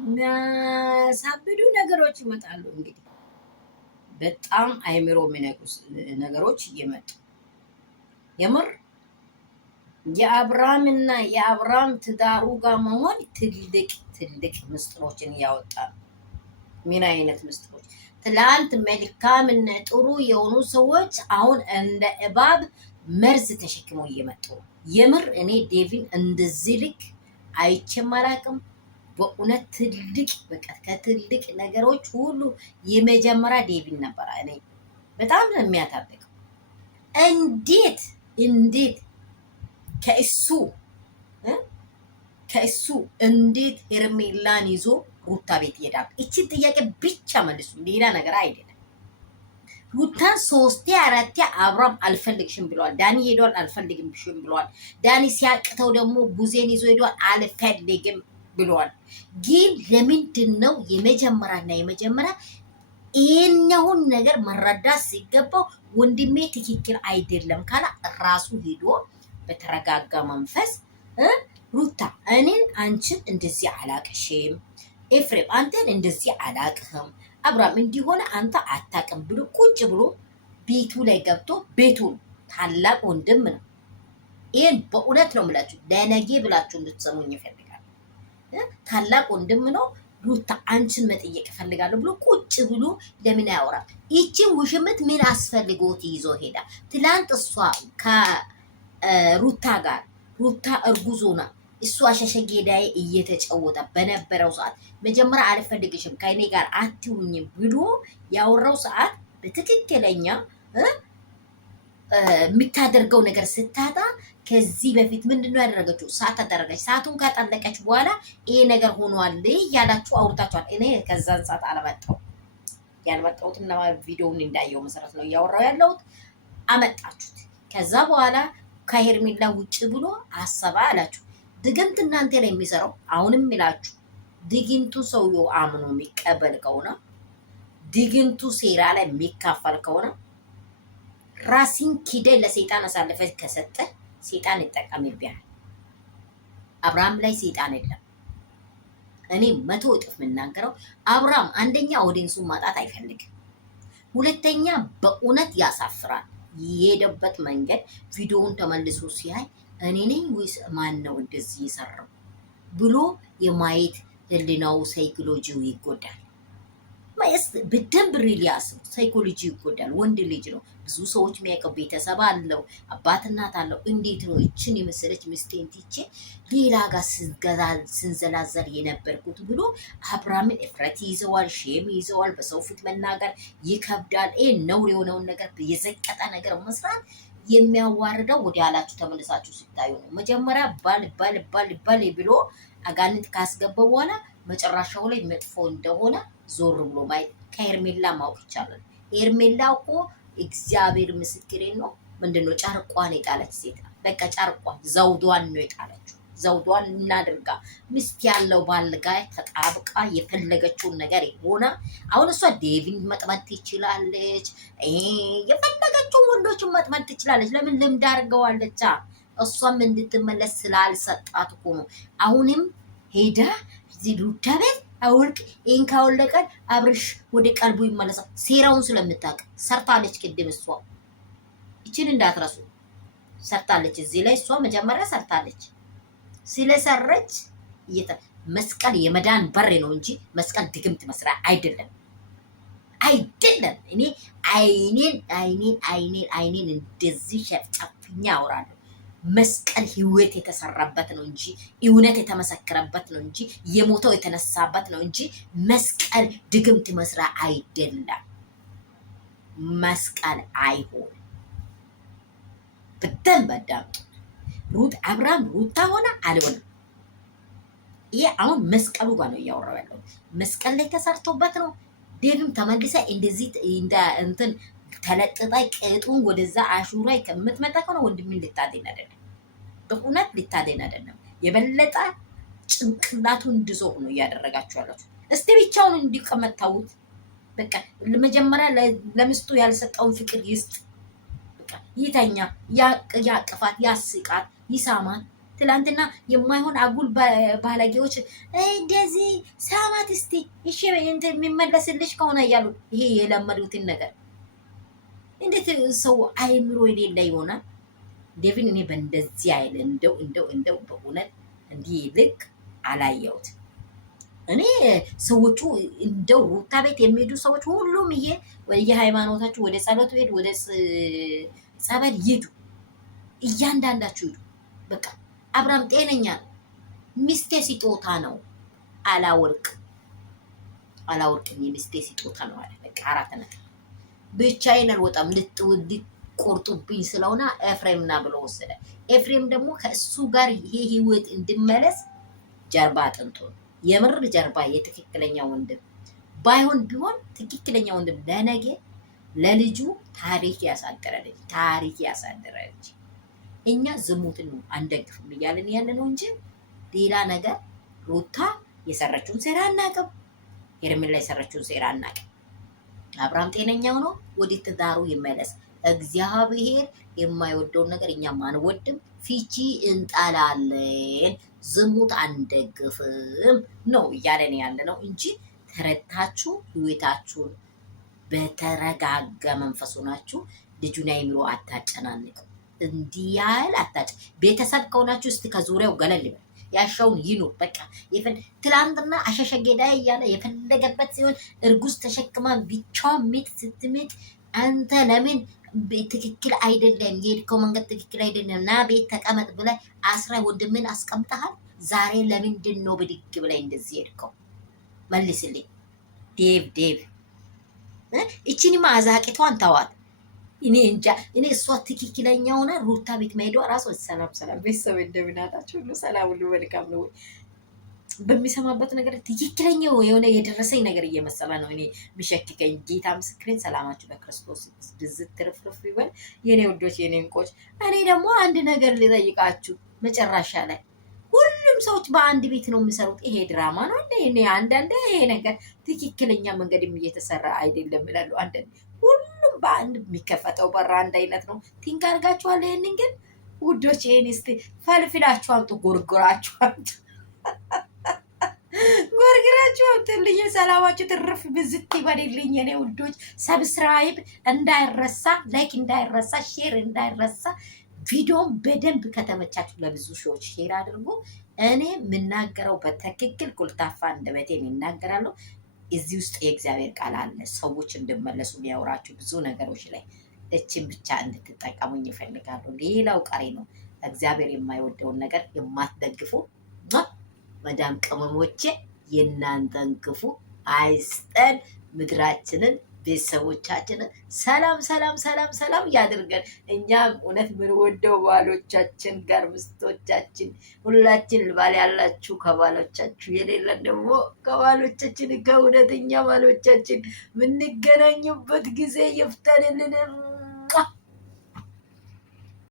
የሚያሳብዱ ነገሮች ይመጣሉ። እንግዲህ በጣም አይምሮ የሚነቁ ነገሮች እየመጡ የምር የአብርሃምና የአብርሃም ትዳሩ ጋር መሆን ትልቅ ምስጢሮችን እያወጣ ነው። ምን አይነት ምስጢሮች? ትላንት መልካምና ጥሩ የሆኑ ሰዎች አሁን እንደ እባብ መርዝ ተሸክመው እየመጡ ነው። የምር እኔ ዴቪን እንደዚህ ልክ አይቼም አላውቅም። በእውነት ትልቅ በቃ ከትልቅ ነገሮች ሁሉ የመጀመሪያ ዴቪን ነበረ። እኔ በጣም ነው የሚያታብቀው። እንዴት ከእሱ እንዴት ሄርሜላን ይዞ ሩታ ቤት ይሄዳል? እቺን ጥያቄ ብቻ መልሱ፣ ሌላ ነገር አይደለም። ሩታን 3 4 አብርሃም አልፈልግሽም ብለዋል። ዳኒ ሄዷል፣ አልፈልግሽም ብለዋል። ዳኒ ሲያቅተው ደግሞ ቡዜን ይዞ ሄዷል፣ አልፈልግም ብለዋል። ግን ለምንድን ነው የመጀመሪያ ይሄኛውን ነገር መረዳት ሲገባው ወንድሜ ትክክል አይደለም ካላ ራሱ ሄዶ በተረጋጋ መንፈስ ሩታ እኔን አንቺን እንደዚህ አላቅሽም፣ ኤፍሬም አንተን እንደዚህ አላቅህም፣ አብርሃም እንዲሆነ አንተ አታቅም ብሎ ቁጭ ብሎ ቤቱ ላይ ገብቶ ቤቱን ታላቅ ወንድም ነው። ይህን በእውነት ነው የምላችሁ፣ ለነገ ብላችሁ እንድትሰሙኝ ይፈልጋል። ታላቅ ወንድም ነው። ሩታ አንቺን መጠየቅ እፈልጋለሁ ብሎ ቁጭ ብሎ ለምን ያወራል? ይቺን ውሽምት ምን አስፈልጎት ይዞ ሄዳ? ትላንት እሷ ከሩታ ጋር ሩታ እርጉዞና እሱ አሸሸጌዳይ እየተጫወተ በነበረው ሰዓት መጀመሪያ አልፈልግሽም ከእኔ ጋር አትሁኝም ብሎ ያወራው ሰዓት በትክክለኛ የምታደርገው ነገር ስታጣ ከዚህ በፊት ምንድነው ያደረገችው? ሰዓት አደረገች። ሰዓቱን ካጠለቀች በኋላ ይሄ ነገር ሆኗል እያላችሁ አውርታችኋል። እኔ ከዛን ሰዓት ያልመጣሁትና ቪዲዮውን እንዳየው መሰረት ነው እያወራው ያለሁት። አመጣችሁት። ከዛ በኋላ ከሄርሜላ ውጭ ብሎ አሰባ አላችሁ። ድግምት እናንተ ላይ የሚሰራው አሁንም ይላችሁ ድግምቱ ሰውየው አምኖ የሚቀበል ከሆነ ድግምቱ ሴራ ላይ የሚካፈል ከሆነ ራስን ኪደ ለሰይጣን አሳልፈህ ከሰጠ ሰይጣን ይጠቀምብሃል። አብርሃም ላይ ሰይጣን የለም። እኔ 100 እጥፍ የምናገረው አብርሃም አንደኛ ኦዲንሱን ማጣት አይፈልግም። ሁለተኛ በእውነት ያሳፍራል። የሄደበት መንገድ ቪዲዮውን ተመልሶ ሲያይ እኔ ነኝ ወይስ ማን ነው እንደዚህ የሰራው ብሎ የማየት ህሊናው ሳይኮሎጂው ይጎዳል። ማየስ በደንብ ሪሊ ያስብ፣ ሳይኮሎጂ ይጎዳል። ወንድ ልጅ ነው፣ ብዙ ሰዎች የሚያውቀው ቤተሰብ አለው፣ አባት እናት አለው። እንዴት ነው እችን የመሰለች ምስቴን ትቼ ሌላ ጋር ስንዘላዘል የነበርኩት ብሎ አብርሃምን እፍረት ይዘዋል፣ ሼም ይዘዋል። በሰው ፊት መናገር ይከብዳል። ይሄ ነውር የሆነውን ነገር የዘቀጠ ነገር መስራት የሚያዋርደው ወደ ኋላችሁ ተመልሳችሁ ሲታዩ ነው። መጀመሪያ ባል ብሎ አጋንንት ካስገባ በኋላ መጨረሻው ላይ መጥፎ እንደሆነ ዞር ብሎ ማየት ከሄርሜላ ማወቅ ይቻላል። ሄርሜላ እኮ እግዚአብሔር ምስክሬን ነው። ምንድነው ጨርቋን የጣለች ሴት፣ በቃ ጨርቋን ዘውዷን ነው የጣለችው። ዘውዷን እናድርጋ ሚስት ያለው ባል ጋር ተጣብቃ የፈለገችውን ነገር ሆና አሁን እሷ ዴቪን መጥመት ትችላለች፣ የፈለገችውን ወንዶችን መጥመት ትችላለች። ለምን ልምድ አድርገዋለች። እሷም እንድትመለስ ስላልሰጣት እኮ ነው። አሁንም ሄዳ እዚህ ሩታ ቤት አውልቅ ይህን ካወለቀን አብርሽ ወደ ቀልቡ ይመለሳል። ሴራውን ስለምታውቅ ሰርታለች። ቅድም እሷ ይችን እንዳትረሱ ሰርታለች። እዚህ ላይ እሷ መጀመሪያ ሰርታለች። ስለሰረች መስቀል የመዳን በር ነው እንጂ መስቀል ድግምት መስሪያ አይደለም። እኔ አይኔን እንደዚህ ሸፍጫፍኛ አውራለሁ። መስቀል ህይወት የተሰራበት ነው እንጂ እውነት የተመሰከረበት ነው እንጂ የሞተው የተነሳበት ነው እንጂ መስቀል ድግምት መስሪያ አይደለም። መስቀል አይሆንም። በደንብ አዳምጡ። አብርሃም ሩታ ሆነ አልሆነም። ይሄ አሁን መስቀሉ ጋር ነው እያወራው ያለው። መስቀል ላይ ተሰርቶበት ነው። ዴቪም ተመልሰ እንደዚህ እንትን ተለጥጣ ቅጡን ወደዛ አሹራይ ከምትመጣ ከሆነ ወንድምን ልታደን አይደለም። በእውነት ልታደን አይደለም። የበለጠ ጭንቅላቱ እንድዞር ነው እያደረጋችሁ ያላችሁ። እስቲ ብቻውን እንዲቀመጥ ታውት። በቃ ለመጀመሪያ ለምስቱ ያልሰጠውን ፍቅር ይስጥ። በቃ ይተኛ፣ ያቅፋት፣ ያስቃት፣ ይሳማት። ትላንትና የማይሆን አጉል ባለጌዎች እንደዚህ ሳማት እስቲ እሺ የሚመለስልሽ ከሆነ እያሉ ይሄ የለመዱትን ነገር እንዴት ሰው አይምሮ የሌለ ይሆናል? ዴቪን እኔ በእንደዚህ አይል እንደው በእውነት እንዲህ ልክ አላየሁት። እኔ ሰዎቹ እንደው ሩታ ቤት የሚሄዱ ሰዎች ሁሉም ይሄ የሃይማኖታችሁ ወደ ጸሎት ቤት ወደ ጸበል ይሄዱ፣ እያንዳንዳችሁ ይሄዱ። በቃ አብርሃም ጤነኛ ነው። ሚስቴ ስጦታ ነው። አላወርቅም የሚስቴ ስጦታ ነው አለ። በቃ አራት ነገር ብቻዬን አልወጣም ልትቆርጡብኝ ስለሆነ ኤፍሬም ና ብሎ ወሰደ። ኤፍሬም ደግሞ ከእሱ ጋር ይሄ ህይወት እንድመለስ ጀርባ አጥንቶ የምር ጀርባ የትክክለኛ ወንድም ባይሆን ቢሆን ትክክለኛ ወንድም ለነገ ለልጁ ታሪክ ያሳደረች እኛ ዝሙትን ነው አንደግፍም እያልን ያለ ነው እንጂ ሌላ ነገር ሩታ የሰራችውን ሴራ አናውቅም። ሄርሜላ የሰራችውን ሴራ አናውቅም። አብርሃም ጤነኛው ነው። ወደ ትዳሩ ይመለስ። እግዚአብሔር የማይወደውን ነገር እኛም አንወድም። ፊቺ እንጠላለን፣ ዝሙት አንደግፍም ነው እያለን ያለ ነው እንጂ ተረታችሁ ህይወታችሁን በተረጋጋ መንፈሱ ናችሁ ልጁን አይምሮ አታጨናንቁ። እንዲህ ያህል ቤተሰብ ከሆናችሁ እስቲ ከዙሪያው ገለል ይበል፣ ያሻውን ይኑር። በቃ ትላንትና አሸሸጌዳ እያለ የፈለገበት ሲሆን እርጉዝ ተሸክማ ብቻዋን ሚት ስትሚት አንተ ለምን ትክክል አይደለም የሄድከው መንገድ ትክክል አይደለም ና ቤት ተቀመጥ ብለህ አስራ ወንድምን አስቀምጠሃል። ዛሬ ለምንድን ነው ብድግ ብለህ እንደዚህ ሄድከው? መልስልኝ ዴቭ። እቺንማ አዛቂቷን ተዋት። እኔ እንጃ እኔ እሷ ትክክለኛ ሆነ ሩታ ቤት መሄዷ ራሱ ሰላም ቤተሰብ እንደምን አላችሁ? ሁሉ ሰላም ሁሉ መልካም ነው። በሚሰማበት ነገር ትክክለኛ የሆነ የደረሰኝ ነገር እየመሰለ ነው እኔ የሚሸክከኝ። ጌታ ምስክሬን። ሰላማችሁ በክርስቶስ ብዝት ትርፍርፍ ይበል የኔ ውዶች፣ የኔ እንቆች። እኔ ደግሞ አንድ ነገር ልጠይቃችሁ። መጨረሻ ላይ ሁሉም ሰዎች በአንድ ቤት ነው የሚሰሩት። ይሄ ድራማ ነው እንደ እኔ አንዳንዴ ይሄ ነገር ትክክለኛ መንገድም እየተሰራ አይደለም ይላሉ። አንዳንዴ ሁሉም በአንድ የሚከፈተው በር አንድ አይነት ነው። ቲንክ አድርጋችኋል? ይሄንን ግን ውዶች ይሄን እስቲ ፈልፍላችሁ አምጡ፣ ጎርጎራችሁ አምጡ፣ ጎርግራችሁ አምጡልኝ። ሰላማችሁ ትርፍ ብዝት ይበልልኝ የኔ ውዶች። ሰብስክራይብ እንዳይረሳ፣ ላይክ እንዳይረሳ፣ ሼር እንዳይረሳ። ቪዲዮን በደንብ ከተመቻችሁ ለብዙ ሰዎች ሼር አድርጉ። እኔ የምናገረው በትክክል ቁልጣፋ አንደበቴን ይናገራለሁ። እዚህ ውስጥ የእግዚአብሔር ቃል አለ። ሰዎች እንድመለሱ የሚያወራችሁ ብዙ ነገሮች ላይ እችን ብቻ እንድትጠቀሙኝ ይፈልጋሉ። ሌላው ቀሪ ነው። እግዚአብሔር የማይወደውን ነገር የማትደግፉ መዳም ቅመሞቼ የእናንተን ክፉ አይስጠን። ምድራችንን ቤተሰቦቻችንን ሰላም ያድርገን። እኛም እውነት ምንወደው ባሎቻችን ጋር ምስቶቻችን ሁላችን ባል ያላችሁ ከባሎቻችሁ የሌለን ደግሞ ከባሎቻችን ከእውነተኛ ባሎቻችን የምንገናኙበት ጊዜ ይፍጠንልን።